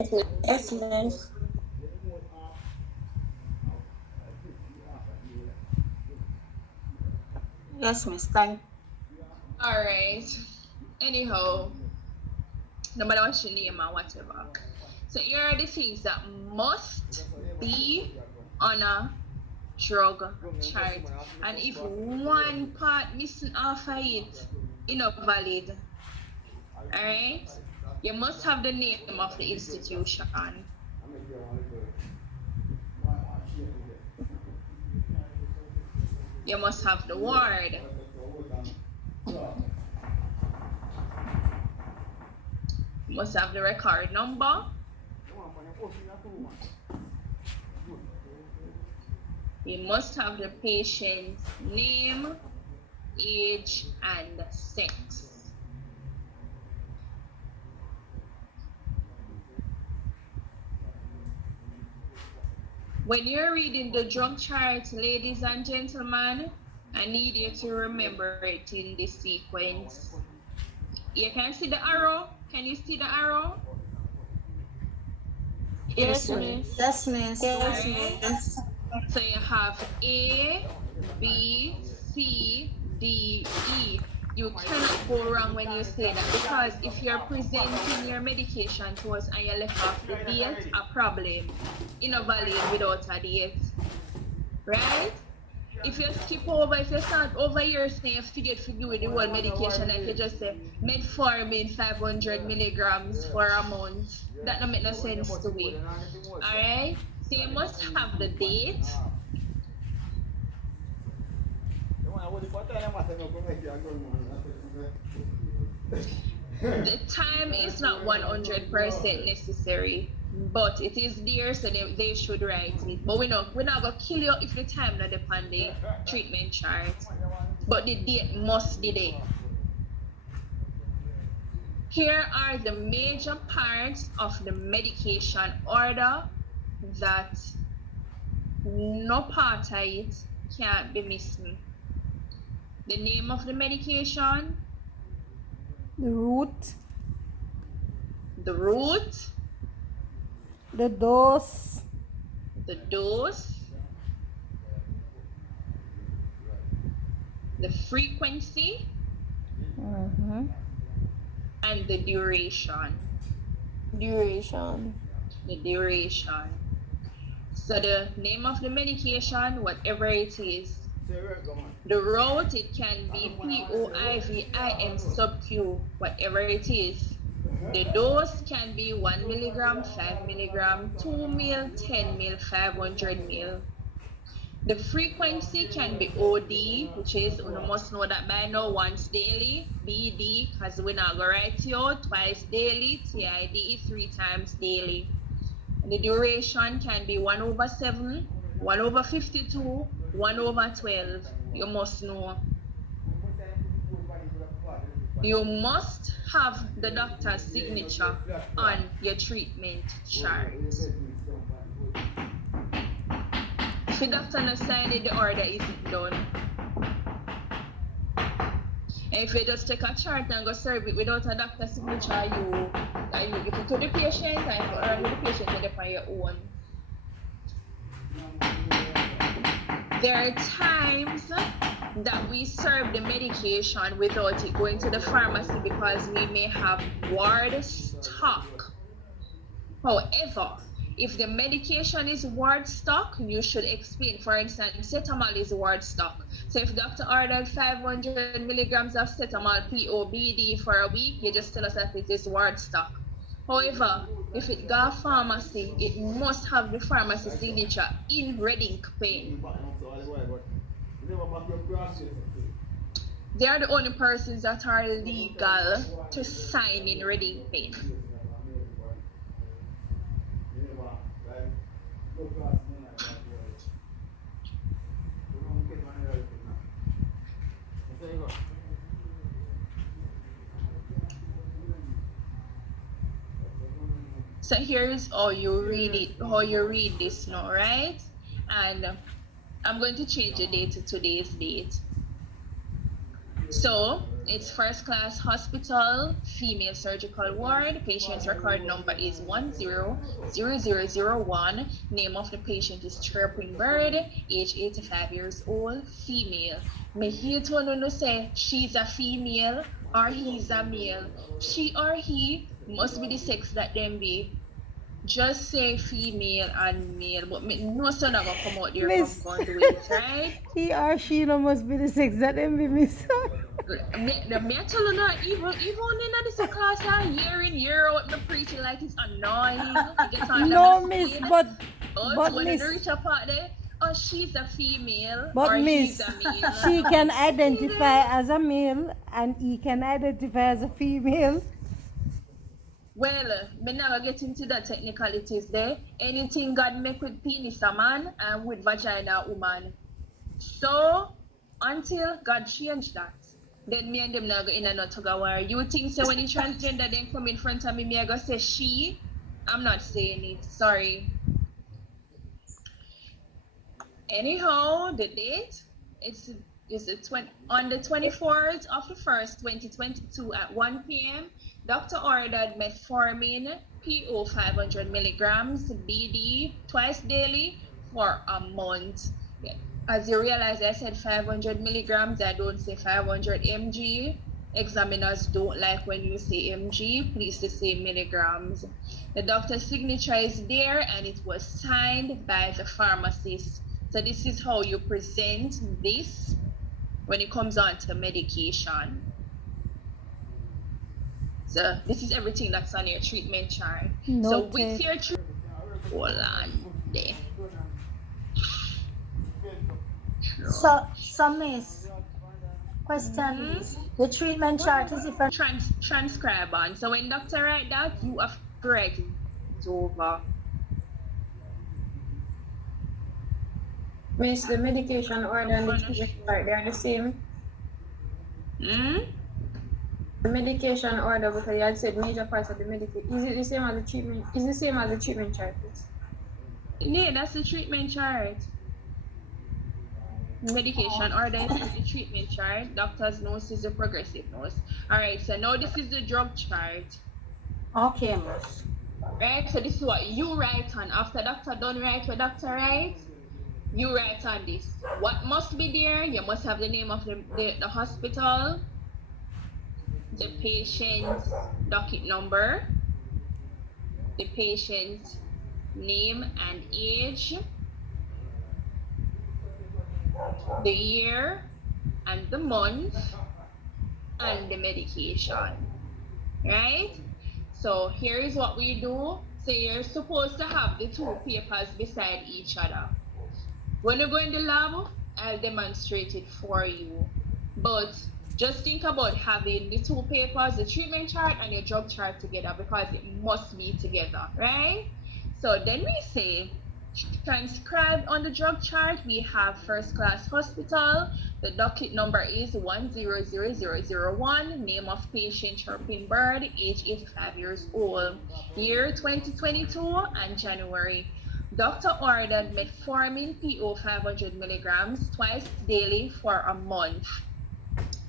Yes, miss. Yes, miss. Thank. All right. Anyhow, no matter what your name or whatever. So here are the things that must be on a drug chart. And if one part missing off of it, it's not valid. Alright? You must have the name of the institution. You must have the ward. You must have the record number. You must have the patient's name, age, and sex. When you're reading the drug chart, ladies and gentlemen, I need you to remember it in this sequence. You can see the arrow. Can you see the arrow? Yes, Yes, miss. miss. Yes, miss. All Yes, right. miss. So you have A, B, C, D, E. You cannot go wrong when you say that because if you're presenting your medication to us and you left off the date, a problem. Invalid without a date. Right? If you skip over, if you start over here saying you forget to do with the whole medication, like you just say metformin 500 milligrams for a month, that don't make no sense to me. Alright? So you must have the date. The time is not 100% necessary, but it is there, so they should write it. But we're not gonna kill you if the time not depend on the treatment chart. But the date must be there. Here are the major parts of the medication order that no part of it can't be missing. The name of the medication, The route, the route, the dose, the dose, the frequency, mhm, and the duration. duration, The duration. So the name of the medication, whatever it is, the route, it can be POIVIM sub-Q, whatever it is. The dose can be 1 milligram, 5 milligram, 2 mil, 10 mil, 500 mil. The frequency can be OD, which is, you must know that by now, once daily, BD, because we're not going to write you twice daily, TID, 3 times daily. And the duration can be 1 over 7, 1 over 52, 1 over 12. You must know. You must have the doctor's signature on your treatment chart. If the doctor not sign it, the order isn't done. And if you just take a chart and go serve it without a doctor's signature, you give it to the patient and you earn with the patient and on your own. There are times that we serve the medication without it going to the pharmacy because we may have ward stock. However, if the medication is ward stock, you should explain. For instance, Cetamol is ward stock. So if doctor ordered 500 milligrams of Cetamol POBD for a week, you just tell us that it is ward stock. However, if it got pharmacy, it must have the pharmacy signature in red ink pen. They are the only persons that are legal to sign in red ink pen. So here's how you read it, how you read this now, right? And I'm going to change the date to today's date. So It's first class hospital, female surgical ward. Patient's record number is 100001. Name of the patient is Chirping Bird, age 85 years old, female. Me hear to no say she's a female or he's a male. She or he must be the sex that them be. Just say female and male, but me no son gonna come out there Miss. from gun do it, right? He or she no must be the sex that them be, miss. Me tell you now, even in this class, year in, year out, me preaching like it's annoying. You get on No, the miss, skin. but When miss, you reach a part there, oh, she's a female but or miss, he's a male. she can identify as a male and he can identify as a female. Well, me never get into the technicalities there. Anything God make with penis a man and with vagina a woman. So, until God change that, then me and them now go in and out to go war. You think so when you transgender then come in front of me I go say she? I'm not saying it. Sorry. Anyhow, the date on the 24th of the 1st, 2022 at 1 p.m. Doctor ordered metformin PO 500 milligrams BD twice daily for a month. Yeah. As you realize, I said 500 milligrams. I don't say 500 mg. Examiners don't like when you say mg. Please say milligrams. The doctor's signature is there and it was signed by the pharmacist. So this is how you present this when it comes on to medication. So this is everything that's on your treatment chart. So with your hold on there. So miss, question is, the treatment chart is different. Transcribe on. So when doctor write that, you have to write it over. Miss, the medication order and the treatment chart, they're the same. The medication order, because you had said major parts of the medication. Is it the same as the treatment? Is the same as the treatment chart, please? Yeah, that's the treatment chart. Medication order is the treatment chart. Doctor's notes is the progressive notes. Alright, so now this is the drug chart. Okay, miss. Right, so this is what you write on. After doctor done write what doctor writes, you write on this. What must be there? You must have the name of the hospital, the patient's docket number, the patient's name and age, the year and the month, and the medication. Right? So here is what we do. So you're supposed to have the two papers beside each other. When you go in the lab, I'll demonstrate it for you. But just think about having the two papers, the treatment chart and your drug chart together, because it must be together, right? So then we say, transcribed on the drug chart, we have first class hospital. The docket number is 100001. Name of patient Chirping Bird, age 85 years old. Year 2022 and January. Doctor ordered metformin PO 500 milligrams twice daily for a month.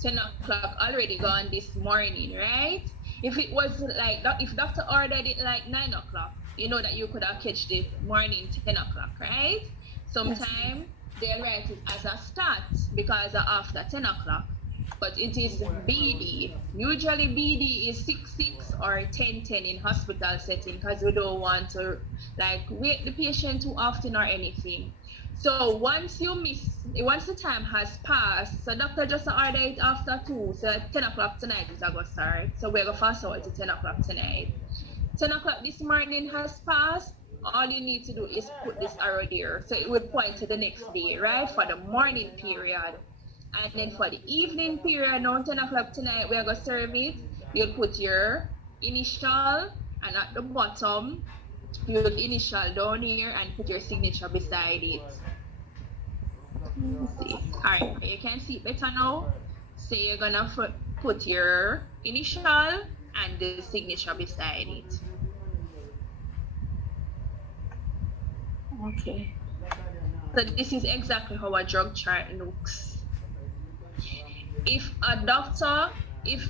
10 o'clock already gone this morning, right? If it was like, if doctor ordered it like 9 o'clock, you know that you could have catch the morning 10 o'clock, right? Sometimes they'll write it as a start because after 10 o'clock. But it is BD. Usually BD is 6:6 or 10:10 in hospital setting because we don't want to like wake the patient too often or anything. So once the time has passed, so doctor just order it after 2, so 10 o'clock tonight is going to start. So we're going to fast forward to 10 o'clock tonight. 10 o'clock this morning has passed. All you need to do is put this arrow there. So it will point to the next day, right? For the morning period. And then for the evening period, now 10 o'clock tonight, we're going to serve it. You'll put your initial, and at the bottom, you'll initial down here and put your signature beside it. Let me see. Alright, you can see it better now. So you're going to put your initial and the signature beside it. Okay. So this is exactly how a drug chart looks. If a doctor if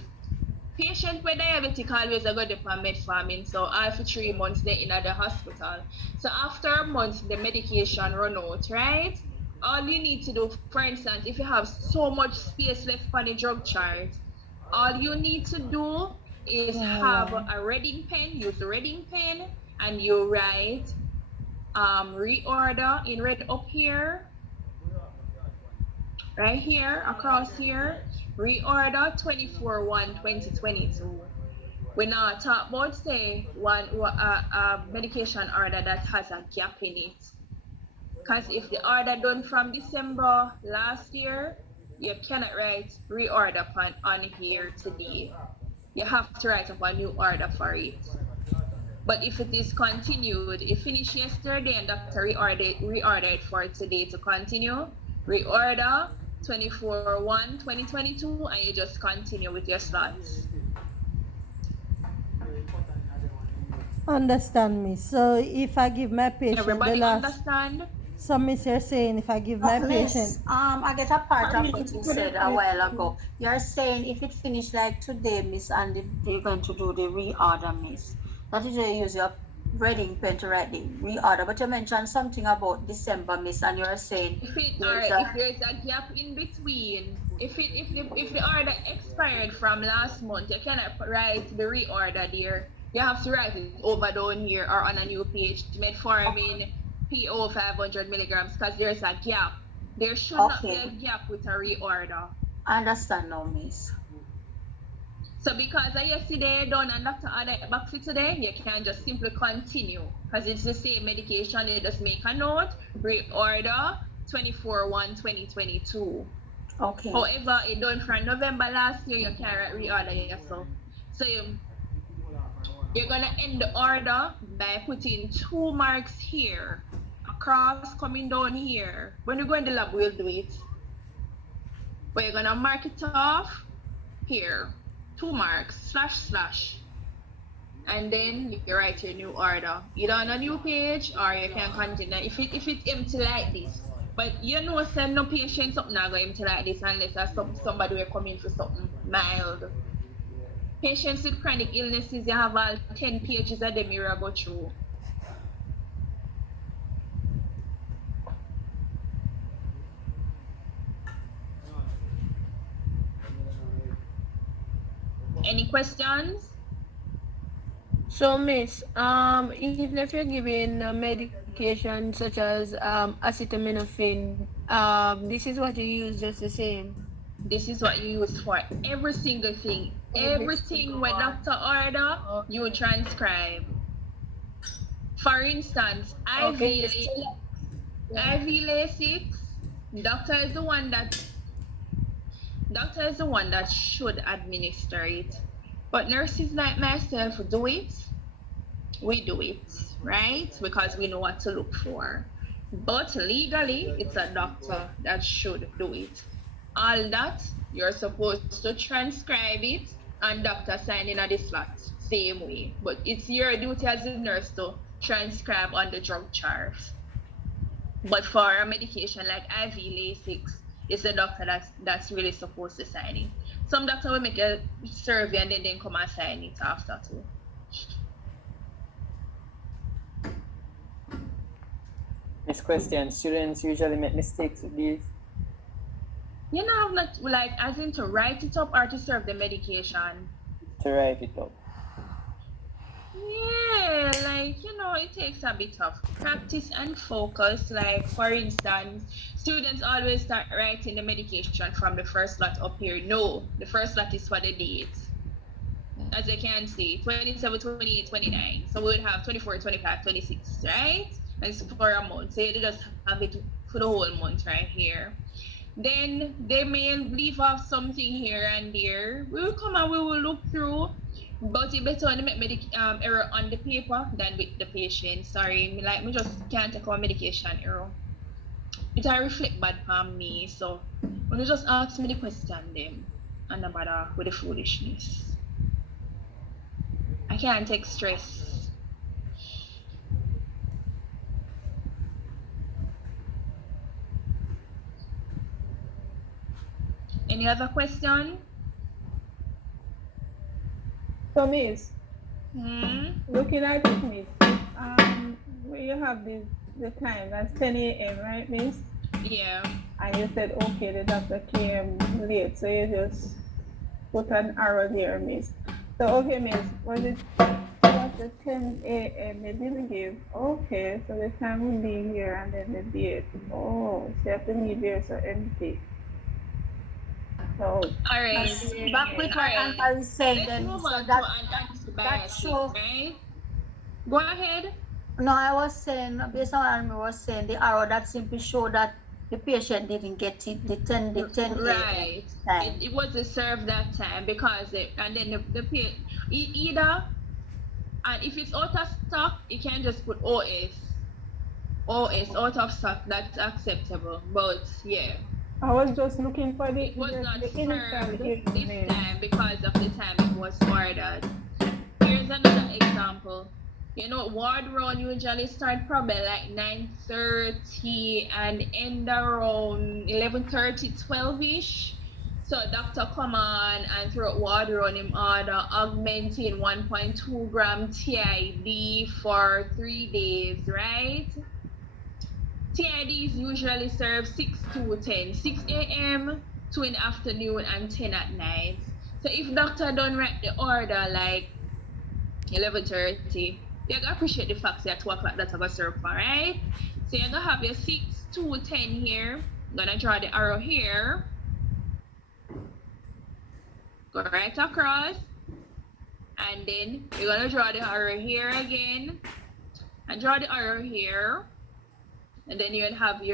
patient with diabetic always a go depend metformin, so after 3 months they in at the hospital. So after a month the medication run out, right? All you need to do, for instance, if you have so much space left on the drug chart, all you need to do is have a reading pen, use the reading pen, and you write reorder in red up here, right here, across here, reorder 24/1/2022. We now talk about say one medication order that has a gap in it. Because if the order done from December last year, you cannot write reorder on here today. You have to write up a new order for it. But if it is continued, it finished yesterday and doctor reordered for today to continue, reorder 24/1/2022, and you just continue with your slots. Understand me. So if I give my patient Everybody the last, understand? so Miss, you're saying if I give my patient, I get a part of what you said a while ago. You're saying if it finished like today, Miss, and they're going to do the reorder, Miss. That is where you use your reading pen to write the reorder. But you mentioned something about December, Miss, and you're saying If it there's if there's a gap in between, if the order expired from last month, you cannot write the reorder there. You have to write it over down here or on a new page. Metformin PO 500 milligrams, because there's a gap. There should not be a gap with a reorder. I understand now, Miss. So because of yesterday done and doctor ordered back for today, you can just simply continue because it's the same medication. You just make a note, reorder 24/1/2022. Okay. However, it done from November last year, you can't reorder yourself. So you're gonna end the order by putting 2 marks here, across coming down here. When you go in the lab, we'll do it. But you're gonna mark it off here. 2 marks, // and then you write your new order either on a new page or you can continue if it empty like this. But you know, send no patient something not going empty like this unless somebody will come in for something mild. Patients with chronic illnesses, you have all 10 pages of them you go through. Any questions? So, Miss, even if you're giving medication such as acetaminophen, this is what you use just the same. This is what you use for every single thing. Everything when doctor order, you transcribe. For instance, IV Lasix, doctor is the one that should administer it. But nurses like myself do it. We do it, right? Because we know what to look for. But legally, it's a doctor that should do it. All that, you're supposed to transcribe it and doctor sign in at the slot, same way. But it's your duty as a nurse to transcribe on the drug chart. But for a medication like IV Lasix, it's the doctor that's really supposed to sign it. Some doctor will make a survey and then come and sign it after too. This question, students usually make mistakes with these. You know, not like as in to write it up or to serve the medication. To write it up. Yeah, like, you know, it takes a bit of practice and focus. Like, for instance, students always start writing the medication from the first lot up here. No, the first lot is for the date. As you can see, 27, 28, 29. So we would have 24, 25, 26, right? And it's for a month. So you just have it for the whole month right here. Then they may leave off something here and there. We will come and we will look through. But it's better when make error on the paper than with the patient. Sorry, me just can't take our medication error. It will reflect bad on me. So when you just ask me the question them and not bother with the foolishness. I can't take stress. Any other question? So, Miss, looking at it, Miss, where you have the time, that's 10 a.m., right, Miss? Yeah. And you said, okay, the doctor came late, so you just put an arrow there, Miss. So, okay, Miss, was it the 10 a.m. they didn't give? Okay, so the time will be here and then the date. Oh, so you have to leave here so empty. So, All right. Back with what Alright. Anna is saying Let's then. move So on to that antibiotics, show. right? Go ahead. No, I was saying, based on what Anna was saying, the arrow that simply showed that the patient didn't get it, the 10 Right. time. It wasn't served that time because and then either, and if it's out of stock, you can just put OS. OS out of stock, that's acceptable. But yeah, I was just looking for it was not the served initial this email. time because of the time it was ordered. Here's another example. You know, ward round usually start probably like 9:30 and end around 11:30, 12-ish. So doctor come on and throughout ward round him order augmentin 1.2 gram TID for 3 days, right? TIDs usually serve 6 to 10, 6 a.m., 2 in the afternoon, and 10 at night. So if doctor don't write the order like 11:30, you gotta appreciate the fact that 2 o'clock that's gonna serve for, right? So you're gonna have your 6 to 10 here. I'm gonna draw the arrow here. Go right across. And then you're gonna draw the arrow here again. And draw the arrow here. And then you're gonna have your